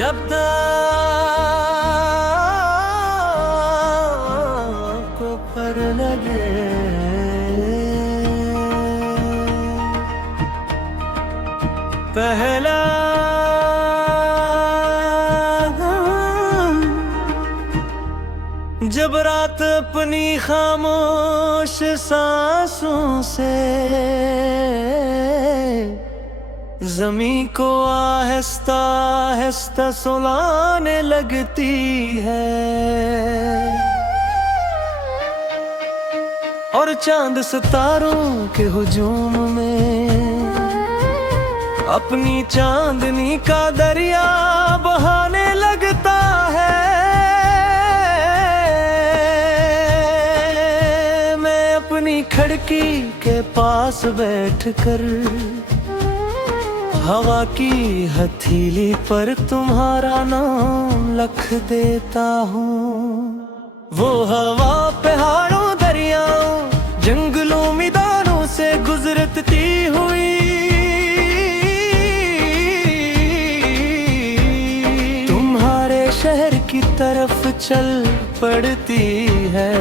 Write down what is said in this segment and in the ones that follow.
जब दाग को पर लगे पहला जब रात अपनी खामोश सांसों से ज़मीं को आहिस्ता आहिस्ता सुलाने लगती है और चांद सितारों के हुजूम में अपनी चांदनी का दरिया बहाने लगता है। मैं अपनी खिड़की के पास बैठकर हवा की हथेली पर तुम्हारा नाम लिख देता हूँ। वो हवा पहाड़ों दरियाओं जंगलों मैदानों से गुजरती हुई तुम्हारे शहर की तरफ चल पड़ती है।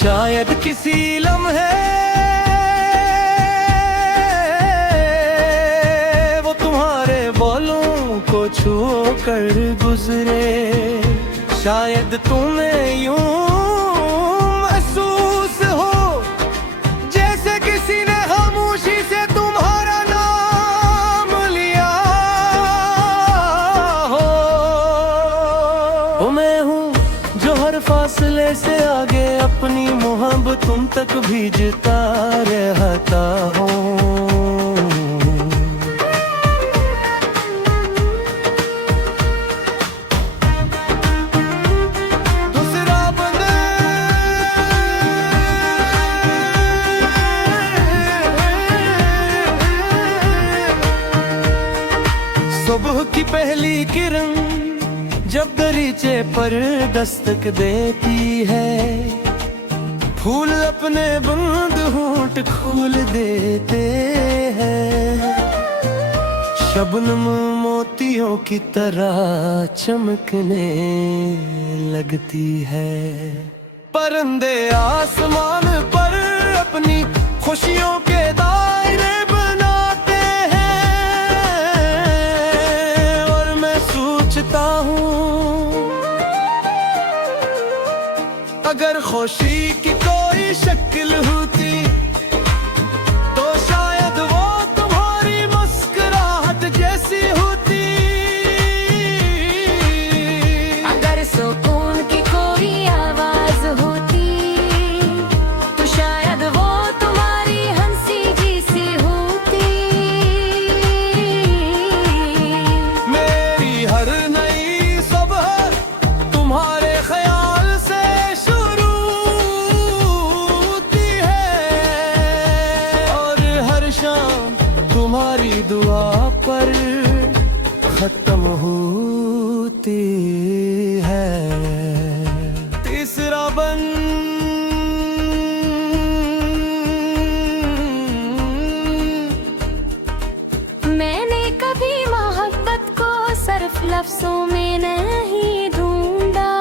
शायद किसी लम्हे छू कर गुजरे, शायद तुम्हें यूं महसूस हो जैसे किसी ने खामोशी से तुम्हारा नाम लिया हो। वो मैं हूँ जो हर फासले से आगे अपनी मोहब्बत तुम तक भेजता रहता हूँ। सुबह की पहली किरण जब दरीचे पर दस्तक देती है, फूल अपने बंद होंठ खोल देते हैं। शबनम मोतियों की तरह चमकने लगती है। परिंदे आसमान पर अपनी खुशियों के दायरे बनाते हैं और मैं सोचता हूँ अगर खुशी की कोई शक्ल होती तो शायद वो तुम्हारी मुस्कुराहट जैसी होती। अगर सुकून की कोई आवाज होती तो शायद वो तुम्हारी हंसी जैसी होती। मेरी हर नई सुबह तुम्हारे ख्याल से शुरू होती है और हर शाम तुम्हारी दुआ पर खत्म होती है। तीसरा बंद मैंने कभी मोहब्बत को सिर्फ लफ्जों में नहीं ढूंढा,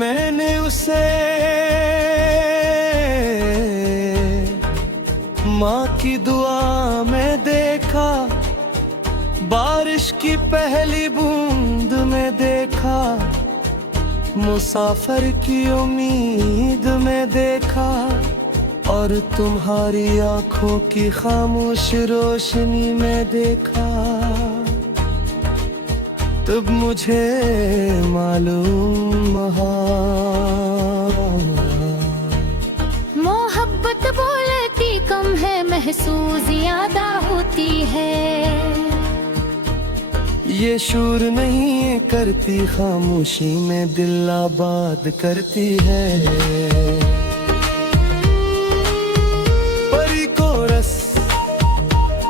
मैंने उसे माँ की दुआ में देखा, बारिश की पहली बूंद में देखा, मुसाफिर की उम्मीद में देखा और तुम्हारी आंखों की खामोश रोशनी में देखा। तब मुझे मालूम हुआ मोहब्बत बोलती कम है महसूस ज्यादा होती है। ये शूर नहीं करती खामोशी में दिल आबाद करती है। परी को रस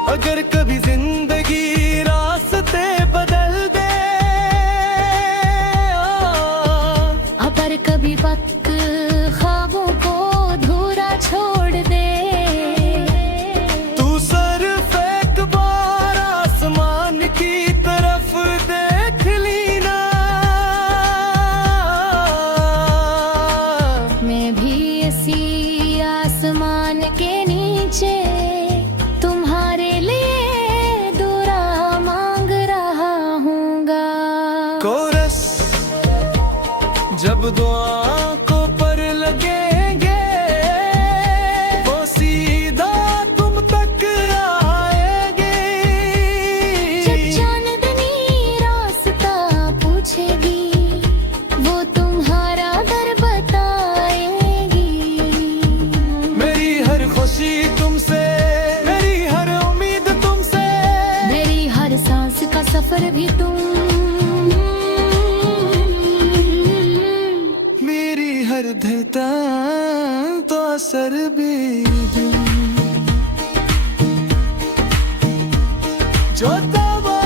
अगर कभी जिंदगी रास्ते बदल दे, अगर कभी वक्त ख्वाबों को अधूरा छोड़ दे, तू सर किसी आसमान के नीचे तुम्हारे लिए दुआ मांग रहा हूँगा। कोरस जब दुआ को पर लगेंगे वो सीधा तुम तक आएंगे। जब चांदनी रास्ता पूछेगी वो तुम्हारा दर बताएगी। मेरी हर खुशी तुमसे, मेरी हर उम्मीद तुमसे, मेरी हर सांस का सफर भी तुम, मेरी हर धड़कन तो असर भी जो तवा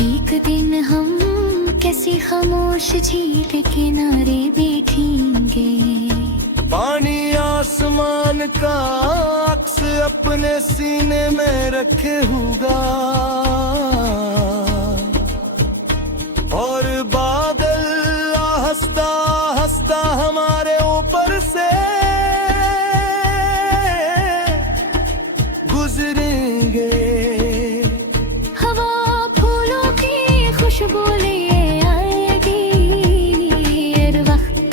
एक दिन हम कैसी खामोश झील के किनारे बैठेंगे। पानी आसमान का अक्स अपने सीने में रखे होगा और बादल हंसता हंसता हमारे ऊपर से गुजरेंगे। हवा फूलों की खुशबू लिए आएगी। और वक्त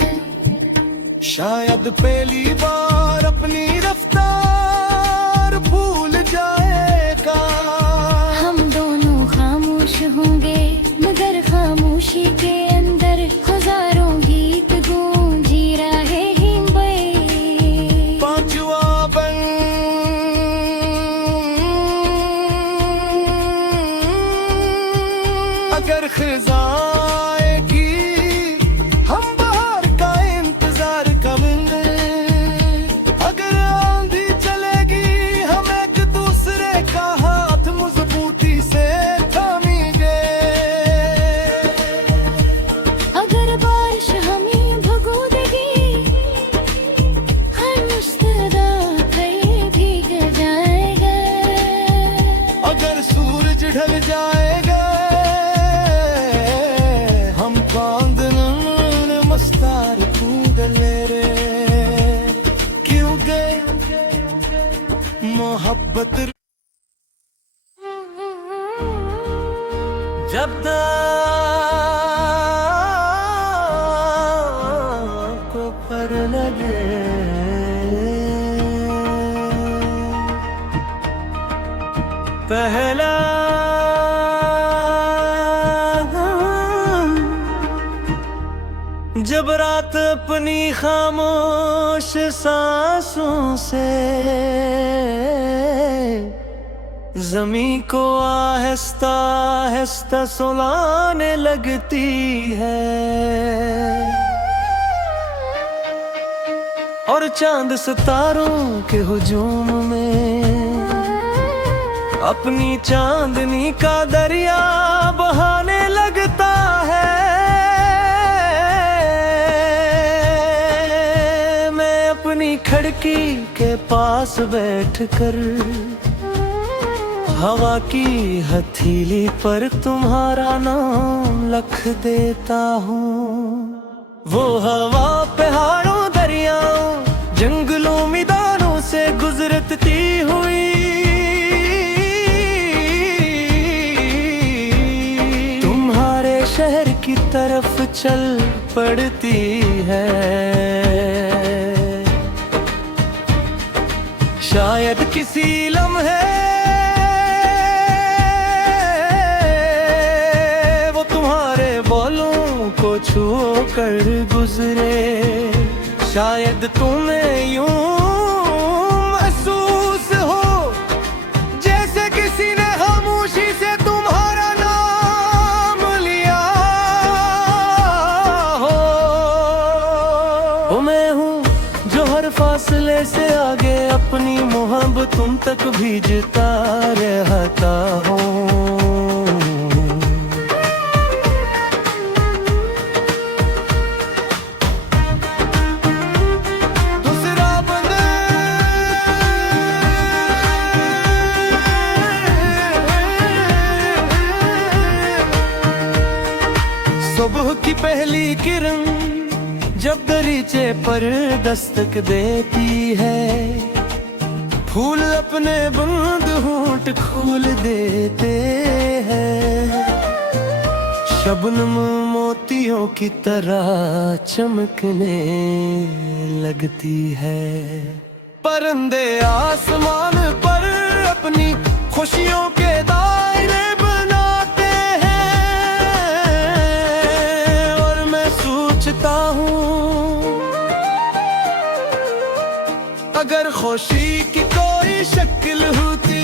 शायद पहली बार अपनी रफ्तार भूल जाएगा। हम दोनों खामोश होंगे मगर खामोशी के अंदर हजारों गीत गूंजी रहेंगे। पांचवा बन अगर खिजाएगी हम बाहर का इंतजार करेंगे। अगर आंधी चलेगी हम एक दूसरे का हाथ मजबूती से थामेंगे। अगर बारिश हमें भगो देगी हर मुस्कुराते भीग जाएगा। अगर सूरज ढल जाएगा हम कांदन मस्तार कूद ले रे। क्योंकि मोहब्बत जब तक को पर लगे पहला जब रात अपनी खामोश सांसों से जमीन को आहिस्ता आहिस्ता सुलाने लगती है और चांद सितारों के हुजूम में अपनी चांदनी का दरिया बहाने लगता है। मैं अपनी खिड़की के पास बैठकर हवा की हथेली पर तुम्हारा नाम लिख देता हूँ। वो हवा पहाड़ों दरियाओं जंगलों मैदानों से गुजरती हुई तुम्हारे शहर की तरफ चल पड़ती है। शायद किसी लम्हे वो तुम्हारे बोलों को छू कर गुजरे। शायद तुम्हें यूं महसूस हो जैसे किसी ने खामोशी से तुम्हारा नाम लिया हो। ओ मैं हूँ जो हर फासले से आगे अपनी मोहब्बत तुम तक भेजता रहता हूँ। दूसरा बंदे पहली किरण जब दरीचे पर दस्तक देती है, फूल अपने बूंद होंठ खोल देते हैं। शबनम मोतियों की तरह चमकने लगती है। परिंदे आसमान पर अपनी खुशियों के दायरे बनाते हैं, और मैं सोचता हूँ अगर खुशी की कोई शक्ल होती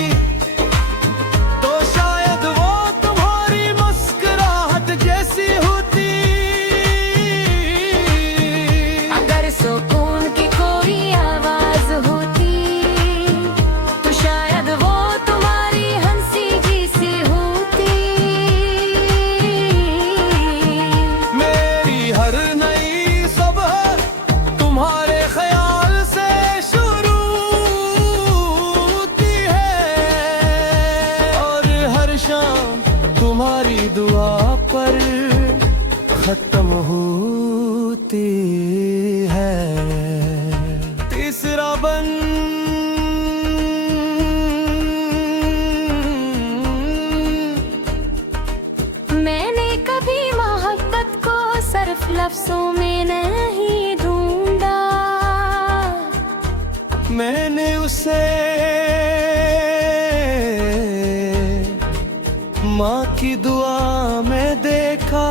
तो शायद वो तुम्हारी मुस्कुराहट जैसी होती। अगर सुकून की कोई आवाज होती तो शायद वो तुम्हारी हंसी जैसी होती। मेरी हर नई सुबह तुम्हारे ख्याल से शुरू होती है, और हर शाम तुम्हारी दुआ पर खत्म होती है। तीसरा बंद मैंने कभी मोहब्बत को सिर्फ लफ्जों में नहीं ढूंढा, मैंने उसे माँ की दुआ में देखा,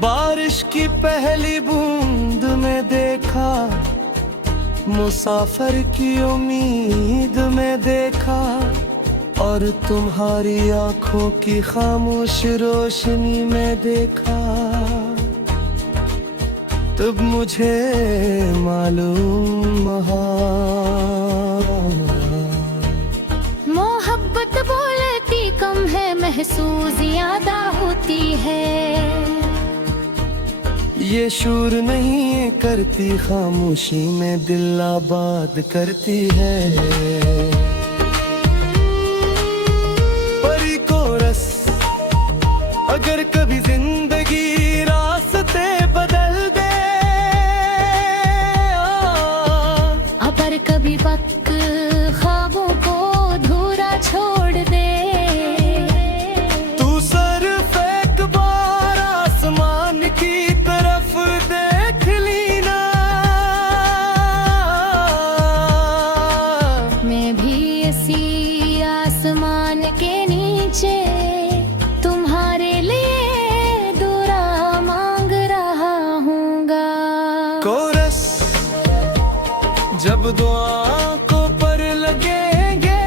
बारिश की पहली बूंद में देखा, मुसाफिर की उम्मीद में देखा, और तुम्हारी आंखों की खामोश रोशनी में देखा। तब मुझे मालूम हुआ मोहब्बत बोलती कम है, महसूस ज्यादा होती है। ये शूर नहीं करती, खामोशी में दिल आबाद करती है। परी को रस अगर कभी जिंदगी रास्ते बदल दे, अगर कभी वक्त ख्वाबों को अधूरा छोड़ दे, तू सिर्फ एक बार आसमान की तरफ देख लीना। मैं भी इसी आसमान के नीचे तुम्हारे लिए दुआ मांग रहा हूँगा। कोरस जब दुआ को पर लगेंगे,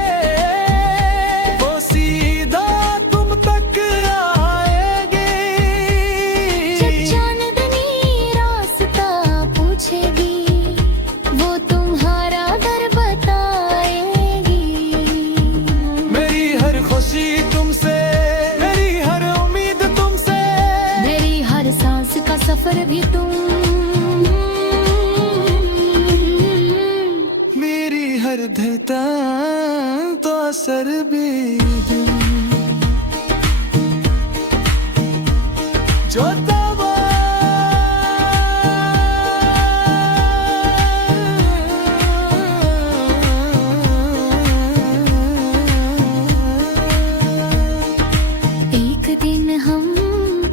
वो सीधा तुम तक आएंगे। जब चांदनी रास्ता पूछेगी, वो तुम्हारा दर बताएगी। मेरी हर खुशी तुमसे, मेरी हर उम्मीद तुमसे, मेरी हर सांस का सफर भी तुम, मेरी हर धड़कन तो असर भी तुम। जो दवा एक दिन हम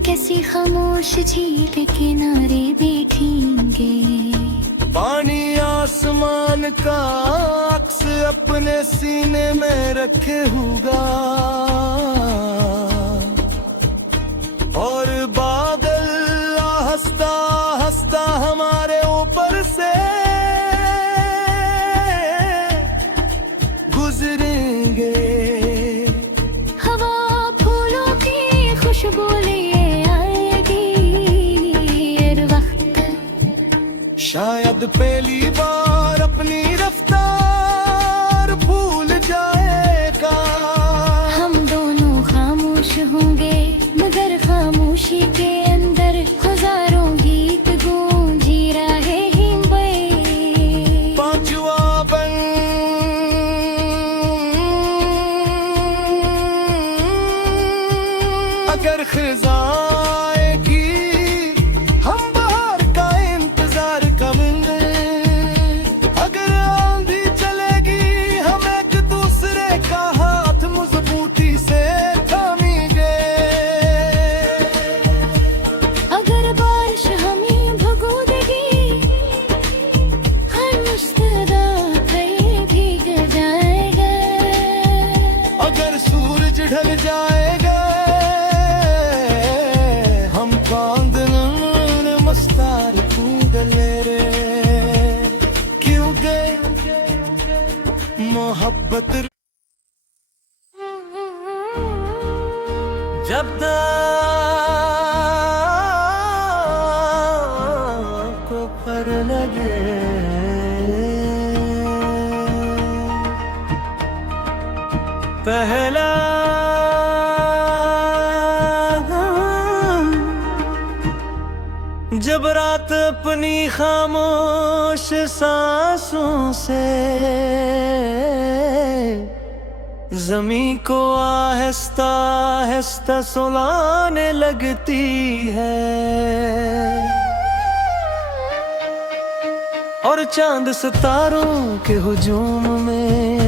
कैसी खामोश झील के किनारे बैठेंगे, पानी आसमान का अक्स अपने सीने में रखे होगा, और बादल हंसता हंसता हमारे ऊपर से गुजरेंगे। हवा फूलों की खुशबू लिए आएगी, और वक्त शायद पहली बार अपनी रफ्तार भूल जाएगा। हम दोनों खामोश होंगे, मगर खामोशी के अंदर हजारों गीत गूंजी रहेंगे। पांचवा बंद अगर खिजाएगी ढल जाएगा हम कांदन मस्तार कूदले रे क्योंकि मोहब्बत जब तक को पर लगे पहला जब रात अपनी खामोश सांसों से ज़मीं को आहिस्ता आहिस्ता सुलाने लगती है और चांद सितारों के हुजूम में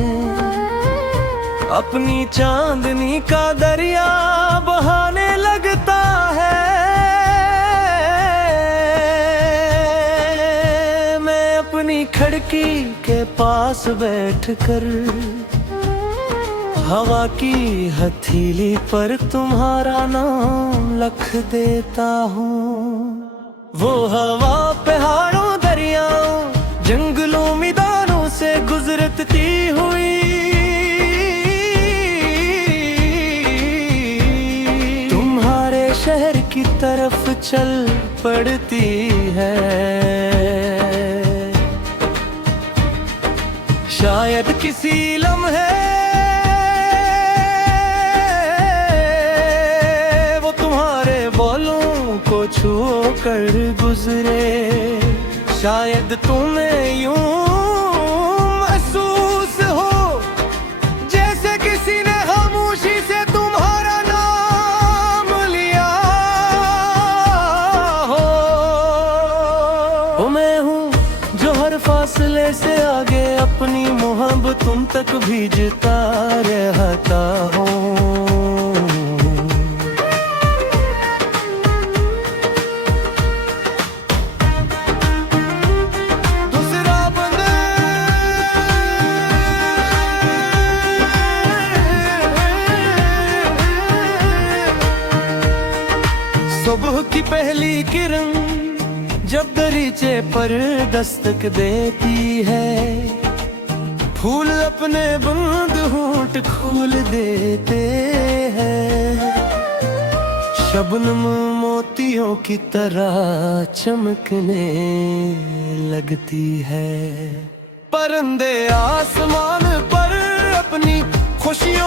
अपनी चांदनी का दरिया बहाने लगता है मैं अपनी खिड़की के पास बैठकर हवा की हथेली पर तुम्हारा नाम लिख देता हूँ वो हवा पहाड़ों दरियाओं जंगलों मैदानों से गुजरती हुई तुम्हारे शहर की तरफ चल पड़ती है शायद किसी लम्हे छू कर गुजरे शायद तुम्हें यूं महसूस हो जैसे किसी ने खामोशी से तुम्हारा नाम लिया हो मैं हूँ जो हर फासले से आगे अपनी मोहब्बत तुम तक भेजता रहता हूँ सुबह की पहली किरण जब दरीचे पर दस्तक देती है फूल अपने बंद होंठ खोल देते हैं शबनम मोतियों की तरह चमकने लगती है परिंदे आसमान पर अपनी खुशियाँ